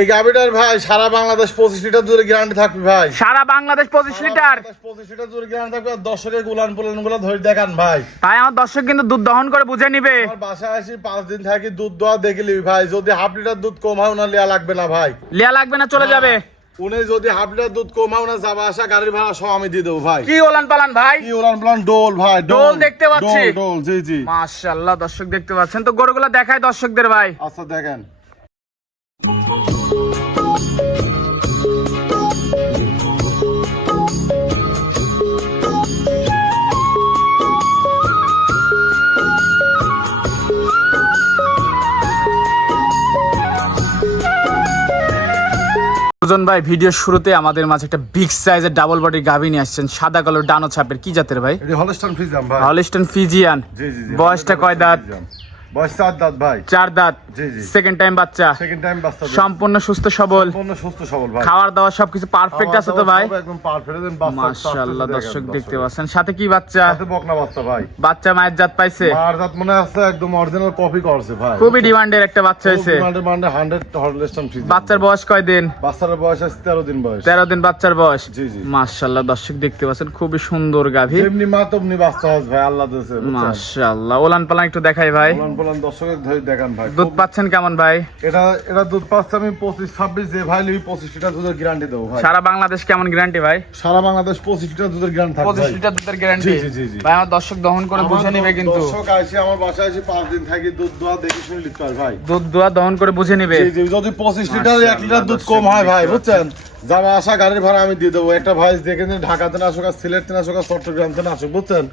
এই গাভিটার ভাই সারা বাংলাদেশ পঁচিশ লিটার দূরে গ্যারান্টি থাকবে ভাই। সারা বাংলাদেশ পঁচিশ লিটার? পঁচিশ লিটার দূরে গ্যারান্টি থাকবে দর্শকের গুলান পুলানগুলো ধরে দেখান ভাই। আমার দর্শক কিন্তু দুধ দহন করে বুঝে নিবে। আমার বাসায় আসি পাঁচ দিন থাকি দুধ দেখে নিবি ভাই। যদি হাফ লিটার দুধ কম হয় লিয়া লাগবে না ভাই। লিয়া লাগবে না চলে যাবে। উনি যদি হাফ লিটার দুধ কম হয় ওনার যাবা আসা গাড়ির ভাড়া সব আমি দিয়ে দেবো ভাই। কি ওলান পালান ভাই? কি উলান পুলান? ডোল ভাই ডোল। দেখতে পাচ্ছি। ডোল জি জি। মাশাআল্লাহ দর্শক দেখতে পাচ্ছেন। তো গরুগুলো দেখায় দর্শকদের ভাই। আচ্ছা দেখেন। সুজন ভাই ভিডিও শুরুতে আমাদের মাঝে একটা বিগ সাইজের ডাবল বডি গাভী নিয়ে আসছেন। সাদা কালো ডানো ছাপের কি জাতের ভাই? হলিস্টন ফিজিয়ান ভাই। হলিস্টন ফিজিয়ান বয়সটা কয় দাঁত। বয়স চার দাঁত ভাই। চার দাঁত। জি, জি। সেকেন্ড টাইম বাচ্চা। সেকেন্ড টাইম বাচ্চা সম্পূর্ণ সুস্থ সবল। সম্পূর্ণ সুস্থ সবল ভাই। খাওয়ার দাওয়া সবকিছু পারফেক্ট আছে তো ভাই? একদম পারফেক্ট একদম বাচ্চা মাশাআল্লাহ দর্শক দেখতে পাচ্ছেন। সাথে কি বাচ্চা? সাথে বকনা বাচ্চা ভাই। বাচ্চা মায়ের জাত পাইছে? মার জাত মনে আছে একদম অরিজিনাল কপি করছে ভাই। খুবই ডিমান্ডের একটা বাচ্চা হয়েছে। মান্ডে মান্ডে 100 হলস্টান ফ্রিজাম বাচ্চার বয়স কয় দিন বাচ্চার বয়স আছে 13 দিন বয়স। তেরো দিন বাচ্চার বয়স? জি, জি। মাশাআল্লাহ দর্শক দেখতে পাচ্ছেন খুবই সুন্দর গাভী। যেমনি মা তেমনি বাচ্চা আছে ভাই আল্লাহ দিয়েছে মাশাআল্লাহ ওলান পালান একটু দেখাই ভাই। বলান দর্শকের ধরে দেখান ভাই। দুধ পাচ্ছেন কেমন ভাই? এটা এটা দুধ পাচ্ছে আমি 25 26 যে ভাই লিবি 25 লিটার দুধের গ্যারান্টি দেবো ভাই। সারা বাংলাদেশ কেমন গ্যারান্টি ভাই? সারা বাংলাদেশ 25 লিটার দুধের গ্যারান্টি থাকবে পঁচিশ লিটার দুধের গ্যারান্টি জি, জি, জি। ভাই আমার দর্শক দহন করে বুঝে নিবে কিন্তু। দর্শক আসে আমার বাসায় এসে 5 দিন থাকি দুধ দোয়া দেখে শুনে লিখতে ভাই। দুধ দোয়া দহন করে বুঝে নিবে। জি জি যদি 25 লিটার 1 লিটার দুধ কম হয় ভাই বুঝছেন? যারা আসা গাড়ির ভাড়া আমি দিয়ে দেবো। একটা ভাই দেখে নিন ঢাকাতে না আসুক আর সিলেটতে না আসুক আর চট্টগ্রামতে না আসুক বুঝছেন?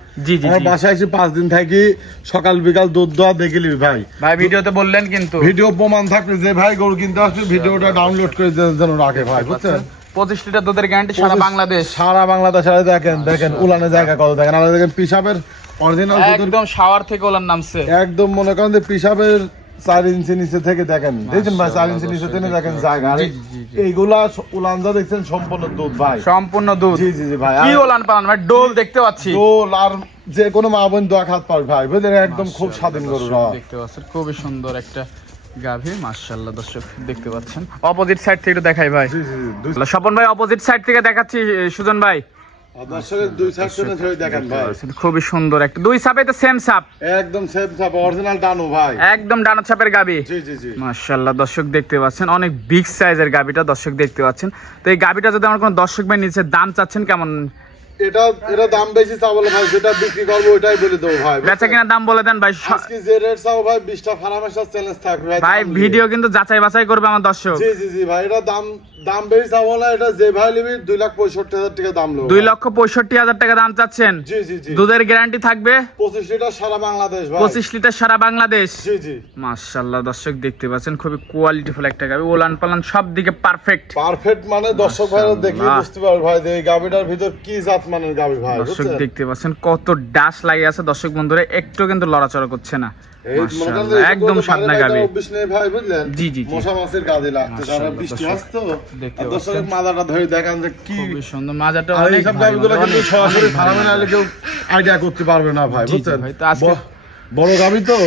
আমার বাসায় এসে পাঁচ দিন থাকি সকাল বিকাল দুধ দোয়া দেখে নিবি ভাই। ভাই ভিডিওতে বললেন কিন্তু। ভিডিও প্রমাণ থাকবে যে ভাই গরু কিনতে আসবে ভিডিওটা ডাউনলোড করে যেন রাখে ভাই বুঝছেন? পঁচিশ লিটার দুধের গ্যারান্টি সারা বাংলাদেশ। সারা বাংলাদেশ দেখেন দেখেন উলানের জায়গা কত দেখেন আর দেখেন পিসাবের অরিজিনাল একদম শাওয়ার থেকে ওলার নামছে। একদম মনে করেন যে পিসাবের চার ইঞ্চি নিচে থেকে দেখেন। দেখছেন ভাই চার ইঞ্চি নিচে থেকে দেখেন জায়গা। এইগুলা স- উলানজা দেখছেন সম্পূর্ণ দুধ ভাই। সম্পূর্ণ দুধ। জি জি জি ভাই। কি ওলান পালান ভাই? ডোল দেখতে পাচ্ছি। দোল আর যে কোনো মা বোন দোয়া খাত পারবে ভাই। বুঝলেন একদম খুব স্বাধীন গরু দেখতে পাচ্ছেন খুবই সুন্দর একটা গাভী মাশাআল্লাহ দর্শক দেখতে পাচ্ছেন। অপোজিট সাইড থেকে দেখাই ভাই। জি জি স্বপন ভাই অপোজিট সাইড থেকে দেখাচ্ছি সুজন ভাই। খুবই সুন্দর একটা দুই সাপে তো সেম সাপ একদম সেম সাপ অরিজিনাল ডানু ভাই। একদম ডানা ছাপের গাবি। জি জি জি। মাশাআল্লাহ দর্শক দেখতে পাচ্ছেন অনেক বিগ সাইজের গাবিটা দর্শক দেখতে পাচ্ছেন। তো এই গাবিটা যদি আমার কোনো দর্শক ভাই নিচে দাম চাচ্ছেন কেমন? এটা এটা দাম বেশি চাবলে ভাই যেটা বিক্রি করব বলে দেবো ভাই বেচা কিনা দাম বলে দেন ভাই স- আজকে যে রেট চাও ভাই বিশটা ফার্মাসার চ্যালেঞ্জ থাকবে ভাই ভিডিও কিন্তু যাচাই বাছাই করবে আমার দর্শক। জি জি জি ভাই এটা দাম দাম বেশি চাবো না এটা যে ভাই নিবি দুই লাখ পঁয়ষট্টি হাজার টাকা দাম দুই লক্ষ পঁয়ষট্টি হাজার টাকা দাম চাচ্ছেন? জি জি জি। দুধের গ্যারান্টি থাকবে? পঁচিশ লিটার সারা বাংলাদেশ পঁচিশ লিটার সারা বাংলাদেশ? জি জি। দর্শক দেখতে পাচ্ছেন খুবই কোয়ালিটিফুল একটা গাবি। ওলান পালান সব দিকে পারফেক্ট পারফেক্ট মানে দর্শক দেখলে বুঝতে পারবে ভাই এই গাবিটার ভিতর কি জাত মানের গাবি ভাই দর্শক দেখতে পাচ্ছেন কত ডাস লাগিয়ে আছে। দর্শক বন্ধুরা একটু কিন্তু লড়াচড়া করছে না। একদম সাদনা গাবি ভাই বুঝলেন? জি, জি। মশা মাছের কাজে লাগতে বৃষ্টি আসতো। দর্শকের মাদাটা ধরে দেখান যে কি সুন্দর মাজাটা অনেক ভারী, গাবিগুলো কিন্তু সরাসরি। ফার্মে কেউ আইডিয়া করতে পারবে না ভাই বুঝছেন? ভাই, তো আজকে- বড় গাবি তো।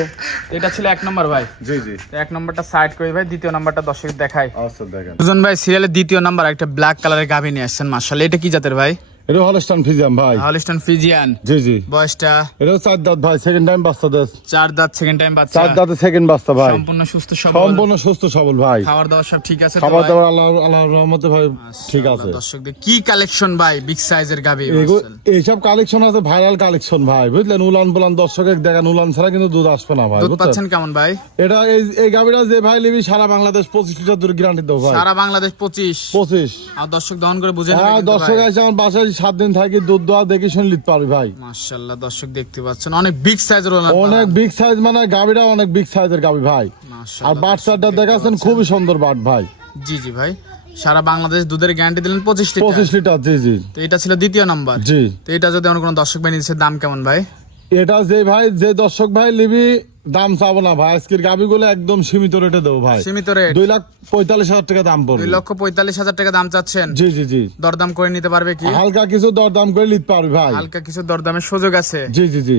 এটা ছিল এক নম্বর ভাই। জি জি। এক নম্বরটা সাইড করে ভাই দ্বিতীয় নম্বরটা দর্শক দেখাই। আচ্ছা দেখেন। সুজন ভাই সিরিয়ালের দ্বিতীয় নাম্বার একটা ব্ল্যাক কালারের গাভি নিয়ে আসছেন মার্শাল এটা কি জাতের ভাই? এটা হলস্টান ফিজিয়াম ভাই। Holstein Friesian. জি জি। বয়সটা? এটা চার দাঁত ভাই। সেকেন্ড টাইম বাচ্চা দেশ। চার দাঁত সেকেন্ড টাইম বাচ্চা। চার দাঁতে সেকেন্ড বাচ্চা ভাই। সম্পূর্ণ সুস্থ সবল। সম্পূর্ণ সুস্থ সবল ভাই। খাবার দাবার সব ঠিক আছে খাবার দাবার আল্লাহ আল্লাহ রহমতে ভাই ঠিক আছে। দর্শকদের কি কালেকশন ভাই? বিগ সাইজের গাভি এগো- এইসব কালেকশন আছে ভাইরাল কালেকশন ভাই বুঝলেন? উলান বুলান দর্শকের দেখান উলান ছাড়া কিন্তু দুধ আসবে না ভাই দুধ পাচ্ছেন কেমন ভাই? এটা এই এই গাবিটা যে ভাই নিবি সারা বাংলাদেশ পঁচিশ লিটার দুধ গ্যারান্টি দেবো ভাই। সারা বাংলাদেশ পঁচিশ। পঁচিশ। আর দর্শক দহন করে বুঝে হ্যাঁ দর্শক এসে আমার বাসায় সাত দিন থাকি দুধ দোয়া দেখে শুনে নিতে পারবি ভাই। মাশাআল্লাহ দর্শক দেখতে পাচ্ছেন অনেক বিগ সাইজের অনেক বিগ সাইজ মানে গাবিটা অনেক বিগ সাইজের গাবি ভাই। আর বাচ্চাটা দেখাচ্ছেন খুবই সুন্দর বাট ভাই। জি জি ভাই সারা বাংলাদেশ দুধের গ্যারান্টি দিলেন পঁচিশ লিটার। পঁচিশ লিটার জি জি। তো এটা ছিল দ্বিতীয় নাম্বার জি। তো এটা যদি অন্য কোনো দর্শক ভাই নিচ্ছে দাম কেমন ভাই? এটা যে ভাই যে দর্শক ভাই লিবি দাম চাবো না ভাই। আজকের গাবিগুলো একদম সীমিত রেটে দেবো ভাই। সীমিত রেট। দুই লাখ পঁয়তাল্লিশ হাজার টাকা দাম পড়বে। দুই লক্ষ পঁয়তাল্লিশ হাজার টাকা দাম চাচ্ছেন? জি জি জি। দরদাম করে নিতে পারবে কি? হালকা কিছু দরদাম করে নিতে পারবি ভাই। হালকা কিছু দরদামের সুযোগ আছে? জি জি জি।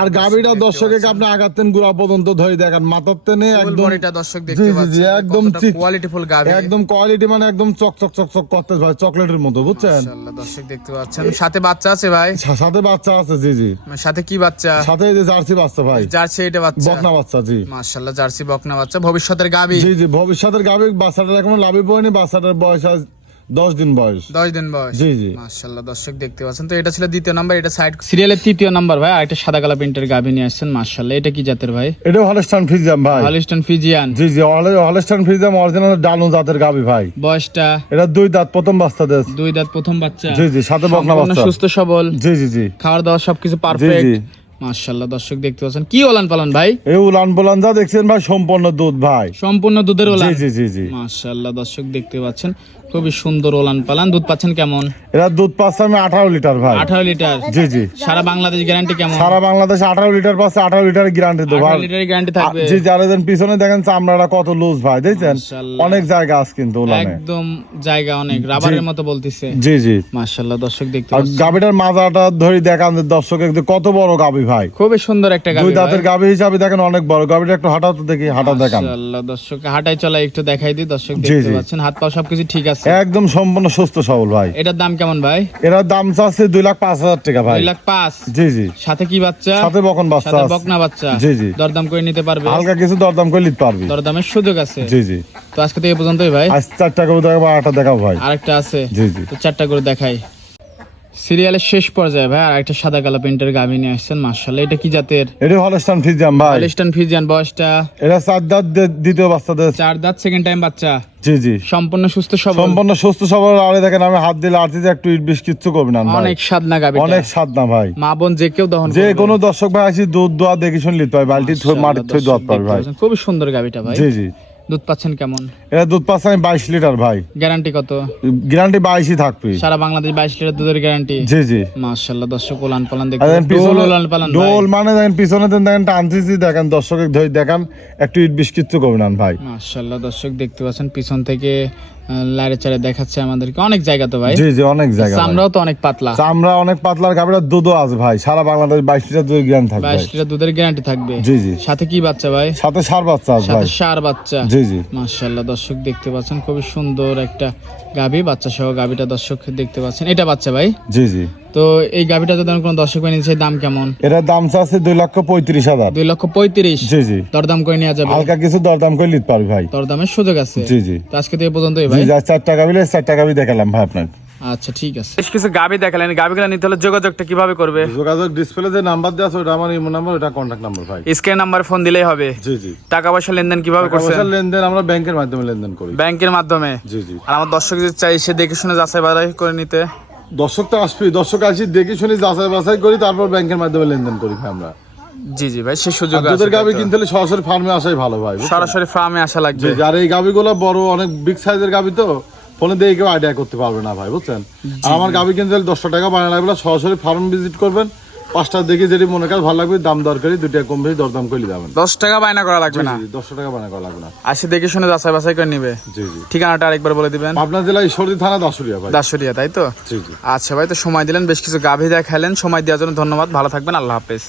আর গাবিটা দেখতে দর্শকে আপনি আগাতেন গুড়া পর্যন্ত ধরে দেখেন। মাথার ফুল একদম বডিটা দর্শক দেখতে পাচ্ছেন একদম। কোয়ালিটিফুল গাবি। একদম কোয়ালিটি মানে একদম চক চক চক চক করতে ভাই চকলেটের মতো বুঝছেন? মাশাআল্লাহ দর্শক দেখতে পাচ্ছেন। সাথে বাচ্চা আছে ভাই? সাথে বাচ্চা আছে জি জি। সাথে কি বাচ্চা? সাথে যে জার্সি বাচ্চা ভাই। জার্সি এটা বাচ্চা। বকনা বাচ্চা জি। মাশাআল্লাহ জার্সি বকনা বাচ্চা। ভবিষ্যতের গাবি? জি জি ভবিষ্যতের গাবি বাচ্চাটার এখনও লাভই পড়েনি বাচ্চাটার বয়স আজ দশ দিন বয়স। দশ দিন বয়স? জি জি। মাশাআল্লাহ দর্শক দেখতে পাচ্ছেন। তো এটা ছিল দ্বিতীয় নাম্বার এটা সাইড সিরিয়ালের তৃতীয় নাম্বার ভাই। আরেকটা সাদা কালা প্রিন্টের গাবি নিয়ে আসছেন মাশাআল্লাহ। এটা কি জাতের ভাই? এটা হলস্টান ফিজিয়াম ভাই। Holstein Friesian. জি জি হলস্টান ফিজিয়াম অরিজিনাল ডানো জাতের গাবি ভাই। বয়সটা? এটা দুই দাঁত প্রথম বাচ্চা দেশ। দুই দাঁত প্রথম বাচ্চা। জি জি সাথে বকনা বাচ্চা। সুস্থ সবল। জি জি জি। খাওয়ার দাওয়া সবকিছু পারফেক্ট জি। মাশাআল্লাহ দর্শক দেখতে পাচ্ছেন। কি ওলান পালন ভাই? এই উলান পালান যা দেখছেন ভাই সম্পূর্ণ দুধ ভাই। সম্পূর্ণ দুধের ওলান জি জি জি। মাশাআল্লাহ দর্শক দেখতে পাচ্ছেন। খুবই সুন্দর ওলান পালান। দুধ পাচ্ছেন কেমন? এরা দুধ পাচ্ছে আমি আঠারো লিটার ভাই। আঠারো লিটার? জি জি। সারা বাংলাদেশ গ্যারান্টি কেমন? সারা বাংলাদেশ আঠারো লিটার পাচ্ছে আঠারো লিটার গ্যারান্টি দেবো আর লিটারের গ্যারান্টি থাকবে। জি যারা দেন পিছনে দেখেন চামড়াটা কত লুজ ভাই দেখছেন? অনেক জায়গা আছে কিন্তু উলানে একদম জায়গা অনেক রাবারের মতো বলতিছে। জি জি। মাশাআল্লাহ দর্শক দেখতে আর গাবিটার মাজাটা ধরি দেখান দর্শক একদম কত বড় গাবি ভাই। খুবই সুন্দর একটা গাবি দুই দাঁতের গাবি হিসাবে দেখেন অনেক বড়। গাবিটা একটু হাঁটাও তো দেখি হাঁটা দেখান। মাশাআল্লাহ দর্শক হাঁটাই চলা একটু দেখাই দিই দর্শক দেখতে পাচ্ছেন। হাত পা সবকিছু ঠিক আছে একদম সম্পূর্ণ সুস্থ সবল ভাই। এটার দাম কেমন ভাই? এটার দাম চাচ্ছে দুই লাখ পাঁচ হাজার টাকা ভাই। দুই লাখ পাঁচ? জি জি। সাথে কি বাচ্চা? সাথে বকন বাচ্চা সাথে বকনা বাচ্চা? জি, জি। দরদাম করে নিতে পারবে? হালকা কিছু দরদাম করে নিতে পারবে। দরদামের সুযোগ আছে। জি জি। তো আজকে তো এই পর্যন্তই ভাই। আজ চারটা করে দেখাবো আটটা দেখাবো ভাই। আরেকটা আছে। জি জি। তো চারটা করে দেখাই। সিরিয়ালের শেষ পর্যায়ে ভাই আর একটা সাদা কালো প্রিন্টের গাভি নিয়ে আসছেন মার্শাল্লাহ এটা কি জাতের? এটা হলস্টান ফিজাম ভাই। আলিস্টান ফিজিয়ান বয়সটা? এটা চার দাঁত দ্বিতীয় বাচ্চাদের। চার দাঁত সেকেন্ড টাইম বাচ্চা? জি জি। সম্পূর্ণ সুস্থ সবল? সম্পূর্ণ সুস্থ সবল। আরে দেখেন আমি হাত দিলে আরতি একটু ইট বিষ কিচ্ছু করবে না অনেক সাদনা গাভি অনেক স্বাদ না ভাই। মা বোন যে কেউ দহন যে। কোনো দর্শক ভাই আসি দুধ দোয়া দেখি শুনলি পাই বালতি মাটির থই দর্শক দোয়াত ভাই। খুবই সুন্দর গাভিটা ভাই। জি জি। দুধ পাচ্ছেন কেমন? এটা দুধ পাচ্ছেন আমি বাইশ লিটার ভাই। গ্যারান্টি কত? গ্যারান্টি বাইশই থাকবে। সারা বাংলাদেশ বাইশ লিটার দুধের গ্যারান্টি? জি জি। মাশাল্লাহ দর্শক ওলান পালান দেখেন ডোল পিছনে ওলান পালান ডোল মানে দেখেন পিছনে দেখেন টানতেছি দেখেন দর্শক ধরে দেখান একটু ইট বিস্কিট তো করবে না ভাই। মাশাল্লাহ দর্শক দেখতে পাচ্ছেন পিছন থেকে লাইরে চারে দেখাচ্ছে আমাদেরকে। অনেক জায়গা তো ভাই। জি জি অনেক জায়গা চামড়াও তো অনেক পাতলা। চামড়া অনেক পাতলার গাবিটা দুধও আছে ভাই। সারা বাংলাদেশ বাইশ লিটার দুধের গ্যারান্টি থাকবে। বাইশ লিটার দুধের গ্যারান্টি থাকবে। জি জি। সাথে কি বাচ্চা ভাই? সাথে সার বাচ্চা আছে সাথে ভাই। সার বাচ্চা। জি জি। মাশাআল্লাহ দর্শক দেখতে পাচ্ছেন খুবই সুন্দর একটা গাভী বাচ্চা সহ গাভীটা দর্শক দেখতে পাচ্ছেন। এটা বাচ্চা ভাই? জি জি। তো এই গাভিটা যদি কোনো দর্শক ভাই নিচ্ছে দাম কেমন? এটার দাম আছে দুই লক্ষ পঁয়ত্রিশ হাজার। দুই লক্ষ পঁয়ত্রিশ? জি জি। দরদাম করে নেওয়া যাবে? হালকা কিছু দরদাম করে নিতে পারবি ভাই। দরদামের সুযোগ আছে? জি জি। তো আজকে তো এই পর্যন্তই ভাই। চার টাকা বিলে চার টাকা বি দেখালাম ভাই আপনার আচ্ছা ঠিক আছে। বেশ কিছু গাভি দেখালেন। গাভিগুলো নিতে হলে যোগাযোগটা কীভাবে করবে? যোগাযোগ ডিসপ্লে যে নাম্বার দেওয়া আছে ওটা আমার ইমো নাম্বার ওটা কন্ট্যাক্ট নাম্বার ভাই। স্ক্রিন নাম্বারে ফোন দিলেই হবে। জি জি। টাকা পয়সা লেনদেন কীভাবে টাকা করছেন? পয়সার লেনদেন আমরা ব্যাংকের মাধ্যমে লেনদেন করি। ব্যাংকের মাধ্যমে? জি জি। আর আমার দর্শক যদি চাই সে দেখে শুনে যাচাই বাছাই করে নিতে। দর্শক তো আসবি দর্শক আসি দেখে শুনি যাচাই বাছাই করি তারপর ব্যাংকের মাধ্যমে লেনদেন করি আমরা। জি জি ভাই সে সুযোগ আছে দুধের গাবি কিনতে হলে সরাসরি ফার্মে আসাই ভালো ভাই সরাসরি ফার্মে আসা লাগবে। আর এই গাবিগুলো বড় অনেক বিগ সাইজের গাবি তো ফোনে দিয়ে কেউ আইডিয়া করতে পারবে না ভাই বুঝছেন? আর আমার গাবি কিনতে হলে দশটা টাকা বানানো লাগবে সরাসরি ফার্ম ভিজিট করবেন পাঁচটা দেখে যদি মনে কাজ ভালো লাগবে দাম দরকারি দুটা কম বেশি দরদাম করে যাবেন দশ টাকা বায়না করা লাগবে না? দশ টাকা বায়না করা লাগবে না। আসে দেখে শুনে যাচাই বাছাই করে নিবে। জি জি। ঠিকানাটা আরেকবার বলে দিবেন। আপনার জেলা ঈশ্বরদী থানা দাসুরিয়া ভাই। দাসুরিয়া তাই তো? জি জি। আচ্ছা ভাই তো সময় দিলেন বেশ কিছু গাভী দেখালেন। সময় দেওয়ার জন্য ধন্যবাদ। ভালো থাকবেন আল্লাহ হাফেজ।